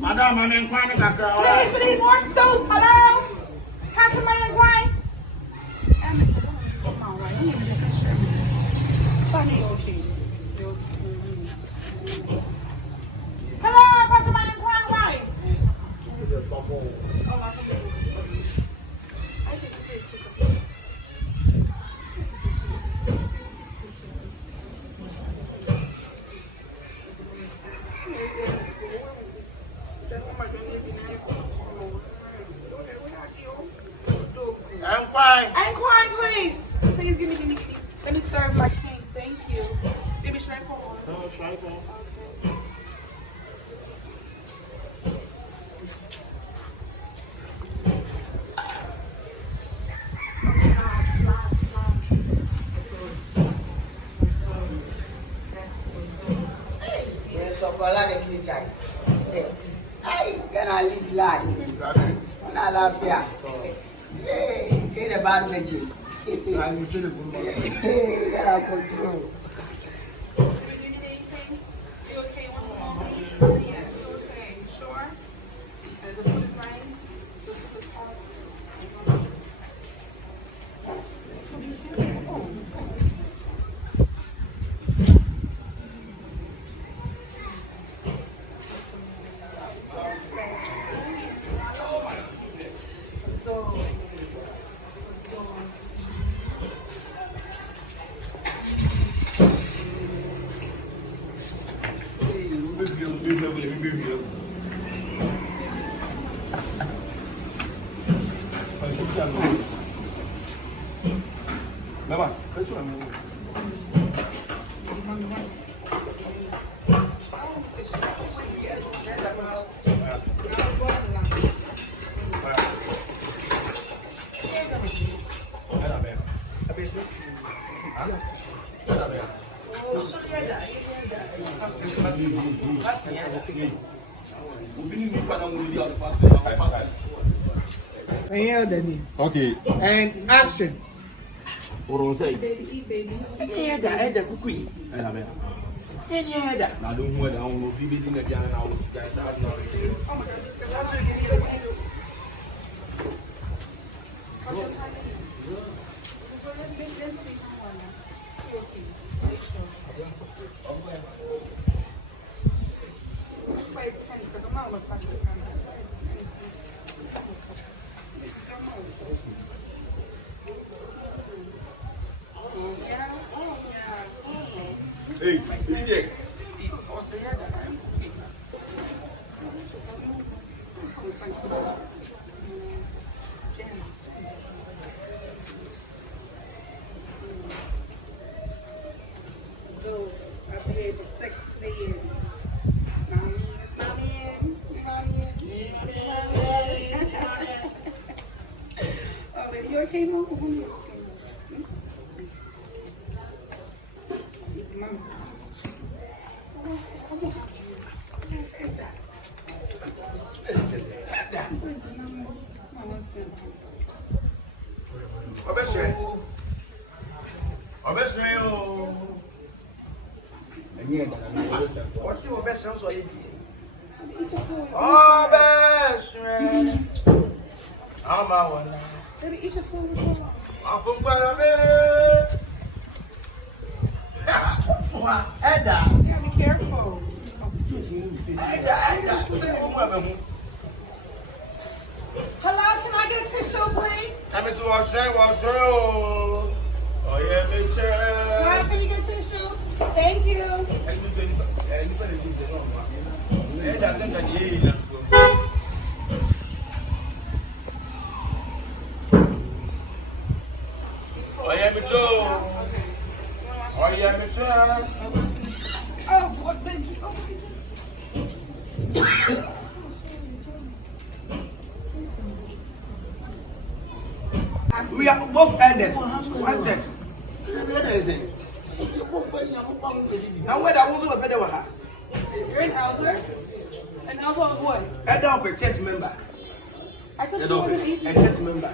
Madam, I'm inquiring. Please, more soup. Hello? Pass my inquiry. Hello, pass my inquiry. Why? Inquiry, please. Please give me. Let me serve like king. Thank you. Baby, should I call? No, try for. Yes, Sobolo the inside. I gonna live life. Na Afia. Yeah, get a bad message. I'm chilling. Gotta control. You need anything? You okay? Want some more meat? Yeah, you okay? You sure? The food is nice. The soup is hot. Mama, let's try more. Okay. And action. What do I say? Baby, eat, baby. Yeah, the cookie. And I'm Yeah, that. I don't know if you didn't get down and I was guys out now. Oh my God, this is what you're getting away. What's your time? That's why it's tense, because I'm not massaging the camera. It's tense. Yeah. Hey, DJ. So, I behave the sex dead. Oh, baby, you okay, Mom? Mom. What's your best friend? Oh, best friend. I'm a one. Baby, eat your food. What's wrong? I'm from Guatemala. Edda. You gotta be careful. Edda. Hello, can I get tissue, please? I'm so oh. Oh, yeah, me Hi, can we get tissue? Thank you. Oh, yeah, me too. Okay. Oh, yeah, me too. Oh, what, baby? We are both elders. One text. Now, where that was over there? You're an elder? An elder of what? Elder of a church member. I thought Elder you of were an a atheist. church member.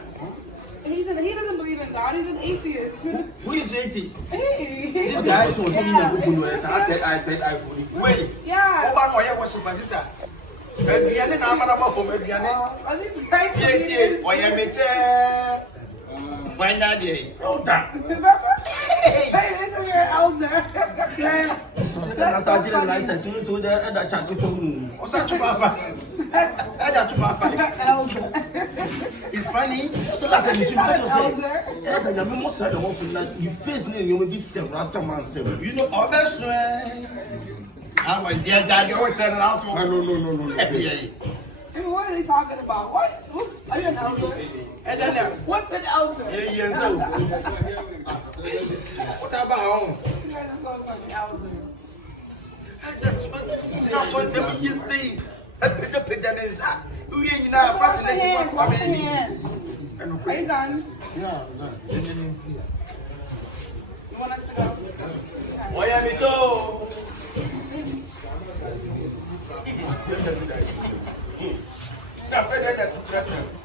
He doesn't believe in God. He's an atheist. Who is atheist? Hey. This guy is also in the book. I said, I fully. Wait. Yeah. What about my worship, my sister? Adrian and Amerado from Adrian. Are these guys? Why am I chair? Why not? Oh, that. Hey, this is your elder. That's how I didn't like that. She was so there and I chat to some. What's that? That's Elder. It's funny. So that's a mission. You face me, you will be self Rasta man self. you know, our best friend. I'm a dear daddy. Always turning out to No. I mean, what are they talking about? What? Are you an elder? And then, What's an elder? yeah, so. What about home? You guys are so fucking elder. That's what you see. A bit of pigeons. We ain't now Wash your hands. Wash your hands. Are you done? Yeah, You want us to go? why am I so? That's